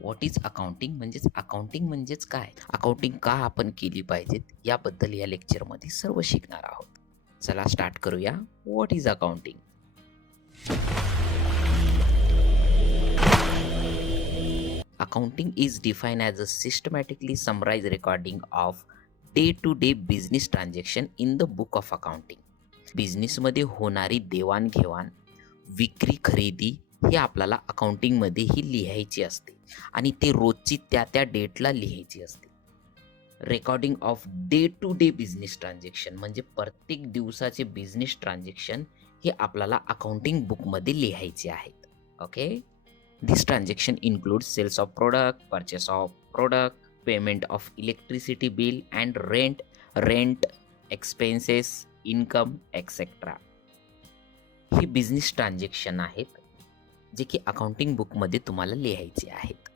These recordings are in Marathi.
व्हॉट इज अकाउंटिंग म्हणजेच काय, अकाउंटिंग का आपण केली पाहिजेत याबद्दल या लेक्चरमध्ये सर्व शिकणार आहोत. चला स्टार्ट करूया. What is accounting? Accounting is defined as a systematically summarized recording of day-to-day business transaction in the book of accounting. बिझनेसमध्ये होणारी देवाणघेवाण, विक्री खरेदी हे आपल्याला अकाउंटिंगमध्येही लिहायची असते आणि ते रोजची त्या डेटला लिहायची असते. Recording of day to day business transaction म्हणजे प्रत्येक दिवसाचे बिझनेस ट्रान्झॅक्शन हे आपल्याला अकाउंटिंग बुकमध्ये लिहायचे आहेत. Okay. This transaction includes sales of product, purchase of product, payment of electricity bill and rent expenses, income, etc. हे बिझनेस ट्रान्झॅक्शन आहेत जे की अकाउंटिंग बुकमध्ये तुम्हाला लिहायचे आहेत.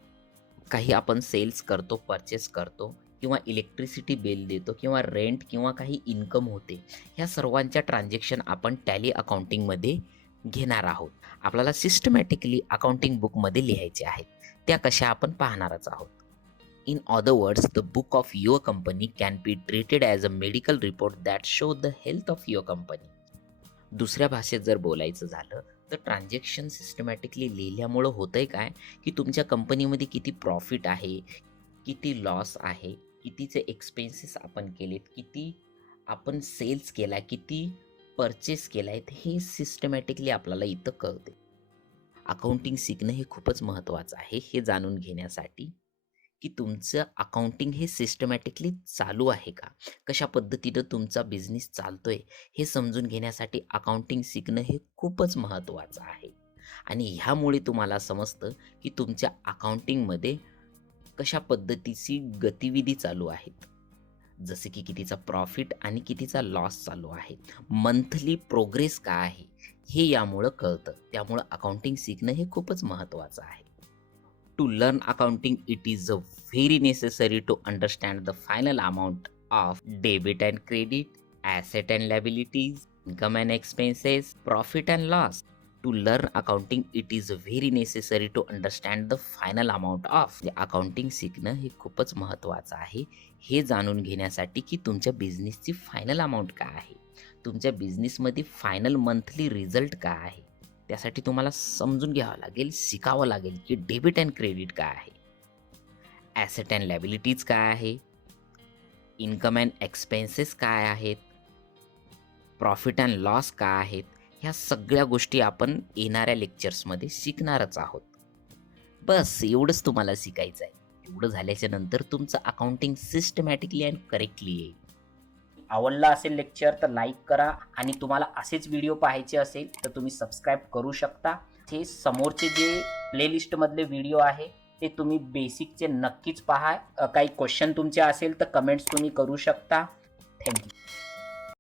काही आपण सेल्स करतो, परचेस करतो किंवा इलेक्ट्रिसिटी बिल देतो किंवा रेंट किंवा काही इन्कम होते, ह्या सर्वांच्या ट्रान्झॅक्शन आपण टॅली अकाउंटिंगमध्ये घेणार आहोत. आपल्याला सिस्टमॅटिकली अकाउंटिंग बुकमध्ये लिहायचे आहेत. त्या कशा आपण पाहणारच आहोत. In other words, the book of your company can be treated as a medical report that show the health of your company. दुसऱ्या भाषेत जर बोलायचं झालं तर ट्रान्झॅक्शन सिस्टमॅटिकली लिहिल्यामुळं होतंय काय की तुमच्या कंपनीमध्ये किती प्रॉफिट आहे, किती लॉस आहे, कितीचे एक्सपेन्सेस आपण केलेत, किती आपण सेल्स केला, किती परचेस केला आहे, हे सिस्टमॅटिकली आपल्याला इथं कळते. अकाउंटिंग शिकणं हे खूपच महत्त्वाचं आहे हे जाणून घेण्यासाठी की तुमचं अकाउंटिंग हे सिस्टमॅटिकली चालू आहे का, कशा पद्धतीनं तुमचा बिझनेस चालतोय हे समजून घेण्यासाठी अकाउंटिंग शिकणं हे खूपच महत्त्वाचं आहे. आणि ह्यामुळे तुम्हाला समजतं की तुमच्या अकाउंटिंगमध्ये कशा पद्धतीची गतिविधी चालू आहेत, जसे की कितीचा प्रॉफिट आणि कितीचा लॉस चालू आहे, मंथली प्रोग्रेस काय आहे हे यामुळं कळतं. त्यामुळं अकाउंटिंग शिकणं हे खूपच महत्त्वाचं आहे. To learn accounting it is very necessary to understand the final amount of debit and credit, asset and liabilities, income and expenses, profit and loss. To learn accounting it is very necessary to understand the final amount of. Accounting शिकणं हे खूपच महत्त्वाचं आहे हे जाणून घेण्यासाठी की तुमच्या बिझनेसची फायनल अमाऊंट काय आहे, तुमच्या बिझनेसमध्ये फायनल मंथली रिझल्ट काय आहे. त्यासाठी तुम्हाला समजून घ्यावं लागेल, शिकावं लागेल की डेबिट अँड क्रेडिट काय आहे, ॲसेट अँड लायबिलिटीज काय आहे, इन्कम अँड एक्सपेन्सेस काय आहेत, प्रॉफिट अँड लॉस काय आहेत. ह्या सगळ्या गोष्टी आपण येणाऱ्या लेक्चर्समध्ये शिकणारच आहोत. बस एवढंच तुम्हाला शिकायचं आहे. एवढं झाल्याच्या नंतर तुमचं अकाउंटिंग सिस्टमॅटिकली अँड करेक्टली येईल. आवडला असेल लेक्चर तर लाईक करा आणि तुम्हाला असेच व्हिडिओ पाहायचे असेल तर तुम्ही सबस्क्राईब करू शकता. हे समोरचे जे प्लेलिस्टमधले व्हिडिओ आहे ते तुम्ही बेसिकचे नक्कीच पहा. काही क्वेश्चन तुमचे असेल तर कमेंट्स तुम्ही करू शकता. थँक्यू.